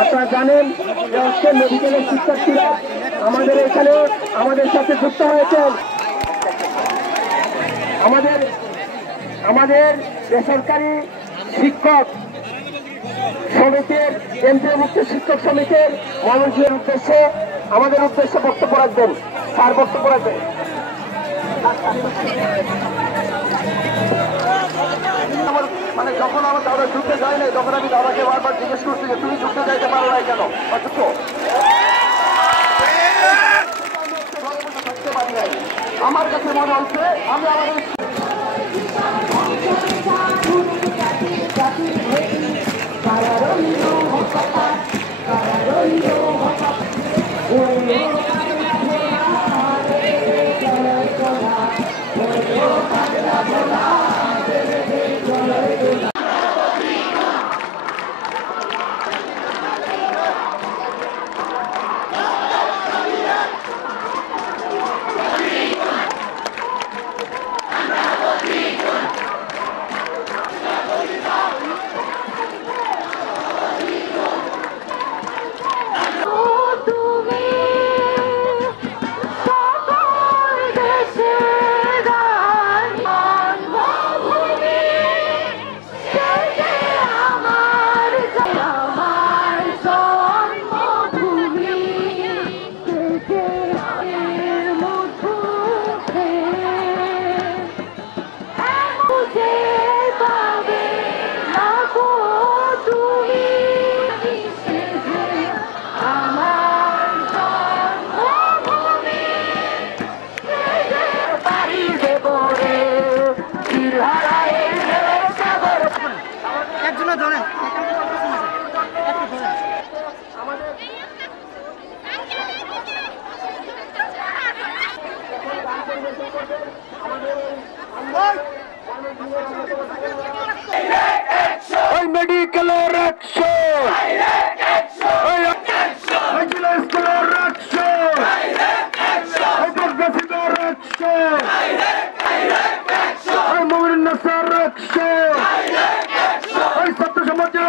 আপনারা জানেন যে হচ্ছে মেডিকেলের শিক্ষার্থীরা আমাদের এখানে আমাদের সাথে যুক্ত হয়েছেন। আমাদের বেসরকারি শিক্ষক সমিতির কেন্দ্রীয় মুক্ত শিক্ষক সমিতির ময়মনসিংহের উদ্দেশ্যে আমাদের উদ্দেশ্যে বক্তব্য রাখবেন। স্যার বক্তব্য রাখবেন। মানে যখন আমার দাদা যুদ্ধে যায় নাই তখন আমি দাদাকে বারবার জিজ্ঞেস করছি যে তুমি যুদ্ধে যাইতে পারো নাই কেন, যুদ্ধ থাকতে পারি নাই। আমার কাছে মনে হচ্ছে আমি আমাদের মেডিকেলের ছাত্র সমাজের